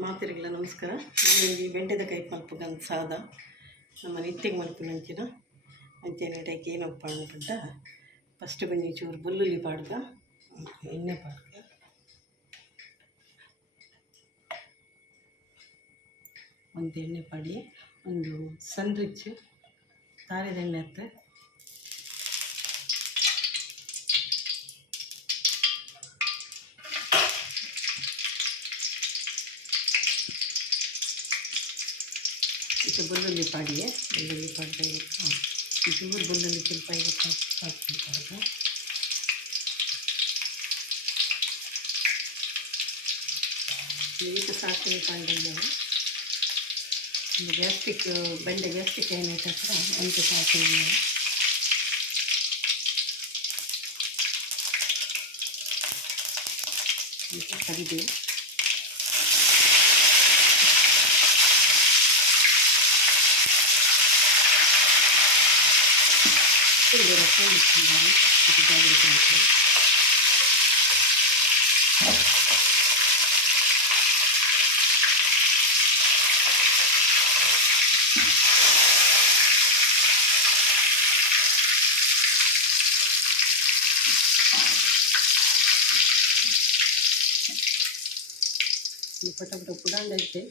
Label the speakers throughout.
Speaker 1: ಮಾತಿರಿಗಳ ನಮಸ್ಕಾರ ಈ ಬೆಂಡೆದ ಕೈ ಮಲ್ಪಗಂತ ಸಾದ ನಮ್ಮ ನಿತ್ಯಗೆ ಮಲ್ಪನಂಚಿನ ಅಂಚೆನೆ ಟೈಕ್ ಏನಪ್ಪ ಅನ್ಕೊಂಡ ಫಸ್ಟ್ ಬನ್ನಿ ಚೂರು ಬೆಳ್ಳುಳ್ಳಿ ಪಾಡ್ಗ ಎಣ್ಣೆ ಪಾಡ್ಗ ಒಂದು ಎಣ್ಣೆ ಪಾಡಿ ಒಂದು ಸನ್ ರಿಚ್ ತಾರೆದ ಎಣ್ಣೆ ಹತ್ತು ಇದು ಬೆಳ್ಳುಳ್ಳಿ ಪಾಡಿಗೆ ಬೆಳ್ಳುಳ್ಳಿ ಪಾಡ್ಗೆ ಚೂರು ಬೆಳ್ಳುಳ್ಳಿ ಸ್ವಲ್ಪ ಇವತ್ತು ಹಾಕ್ಬೇಕಾಗ ಇದಕ್ಕೆ ಸಾಸಿವೆ ಕಾಳಿದ್ದಾವೆ ಒಂದು ಗ್ಯಾಸ್ಟ್ರಿಕ್ ಬೆಂಡೆ ಗ್ಯಾಸ್ಟ್ರಿಕ್ ಏನೈತೆ ಹತ್ರ ಒಂದು ಸಾಸಿವೆ ಮತ್ತು ಕರಿಬೇವು కొంచెం రసం తీసుకుంటాను ఇది జాగ్రత్తలు పట్టపుటప్పుడు అండి అయితే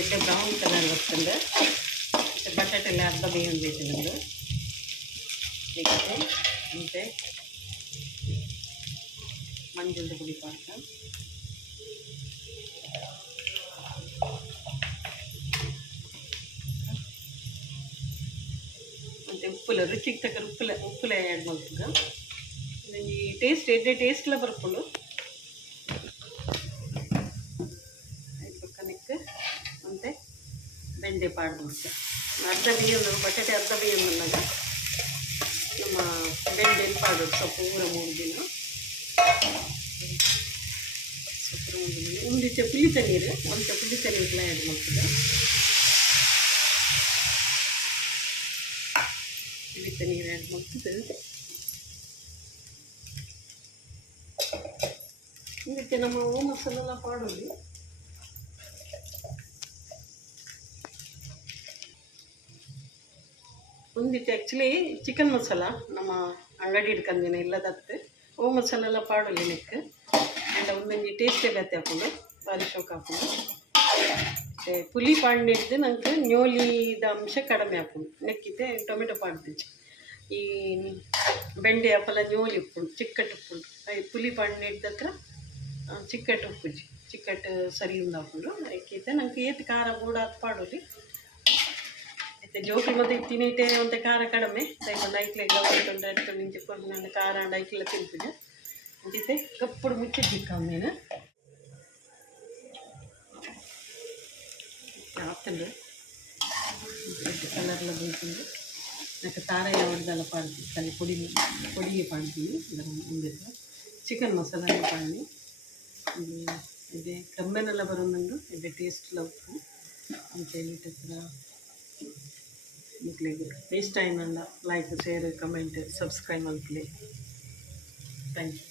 Speaker 1: ಮತ್ತು ನೀರುಳ್ಳಿ ಎಡ್ಡೆ ಬ್ರೌನ್ ಕಲರ್ ಬರ್ತಂದೆ ಮತ್ತು ಬಟಾಟೆ ಎಲ್ಲ ಅರ್ಧ ಬೇಯಬೇಕು ನಂದು ನೆಕ್ಸ್ಟ್ ಮತ್ತು ಮಂಜುಳದ ಪುಡಿ ಪಾಕ ಮತ್ತು ಉಪ್ಪುಲ ರುಚಿಗೆ ತಕ್ಕ ಉಪ್ಪುಲ ಉಪ್ಪುಲ ಆ್ಯಡ್ ಮಾಡ್ತಗ ಈ ಟೇಸ್ಟ್ ಎಡ್ಡೆ ಟೇಸ್ಟ್ಲ ಬರ್ಕೊಂಡು ಬೆಂಡೆ ಪಾಡ್ದು ಮತ್ತೆ ಅರ್ಧ ಬೇಯೊಂದು ಬಟಾಟೆ ಅರ್ಧ ಬೇಯೊಂದನ್ನಾಗ ನಮ್ಮ ಬೆಂಡೆ ಪಾಡೋದು ಸೊಪ್ಪು ಊರ ಮೂರು ದಿನ. ಸೊಪ್ಪು ಮೂರು ದಿನ. ಒಂದಿಚ್ಚೆ ಪುಳಿತ ತಣ್ಣೀರು, ಒಂದು ಪುಳಿತ ನೀರೆಲ್ಲ ಆ್ಯಡ್ ಮಾಡ್ತದೆ ಪುಳಿತ ತಣ್ಣೀರು ಆ್ಯಡ್ ಮಾಡ್ತದೆ ಇದಕ್ಕೆ ನಮ್ಮ ಓ ಮಸಾಲೆಲ್ಲ ಪಾಡೋದು. ಉಂದಿತ್ತು ಆ್ಯಕ್ಚುಲಿ ಚಿಕನ್ ಮಸಾಲ ನಮ್ಮ ಅಂಗಡಿ ಹಿಡ್ಕಂದಿನ ಇಲ್ಲದತ್ತೆ ಓ ಮಸಾಲ ಎಲ್ಲ ಪಾಡೋಲ್ಲ ನೆಕ್ ಆ್ಯಂಡ್ ಒಂದಂಜಿ ಟೇಸ್ಟ್ ಬೇತೆ ಹಾಕೊಂಡು ಬಾರಿ ಶೋಕ್ ಹಾಕೊಂಡು. ಮತ್ತು ಪುಲಿ ಪಾಡು ಹಿಡ್ದು ನಂಗೆ ನ್ಯೋಲಿದ ಅಂಶ ಕಡಿಮೆ ಹಾಕೊಂಡು, ನೆಕ್ಕಿದ್ದೆ ಟೊಮೆಟೊ ಪಾಡ್ದು ಈ ಬೆಂಡೆ ಅಪ್ಪಲ ನ್ಯೋಲಿ ಉಪ್ಪುಂಡು ಚಿಕ್ಕಟ್ಟು ಉಪ್ಪುಂಡು ಪುಲಿ ಪಾಡು ಹಿಡ್ದ ಚಿಕ್ಕಟ್ ಚಿಕ್ಕಟ್ಟು ಚಿಕ್ಕಟ್ ಚಿಕ್ಕಟ್ಟು ಸರಿ ಹಾಕೊಂಡು, ನೆಕ್ಕಿದ್ದೆ ನಂಗೆ ಏತ್ ಖಾರ ಬೂಡ ಅದು ಪಾಡೋಲಿ. జోకులు మొదటి తినేటే ఉంటే కార కడమే లేకుండా ఐట్ల ఇట్లా ఉంటుంటే అట్లా నుంచి కొన్ని కార ఐట్ల తింటుంది అయితే గప్పుడు ముచ్చి చిక్కాము నేను ఆపుతుండు రెడ్ కలర్లో పోతుంది నాకు తారయ్య ఉడదల పాడుతుంది కానీ పొడి పొడి పాడుతుంది ಮುಂದೆ ಚಿಕನ್ ಮಸಾಲ ಪಾಡಿ ಇದೆ ಕಮ್ಮೆನೆಲ್ಲ ಬರೋದಂಡು ಇದೆ ಟೇಸ್ಟ್ ಉಪ್ಪು ಅಂತ ಹೇಳಿಟ್ಟು ಹತ್ರ ಮಕ್ಕಳಿಗೆ ಇಷ್ಟ ಏನಲ್ಲ ಲೈಕ್ ಶೇರ್ ಕಮೆಂಟ್ ಸಬ್ಸ್ಕ್ರೈಬ್ ಮಲ್ಪಲಿ ಥ್ಯಾಂಕ್ ಯು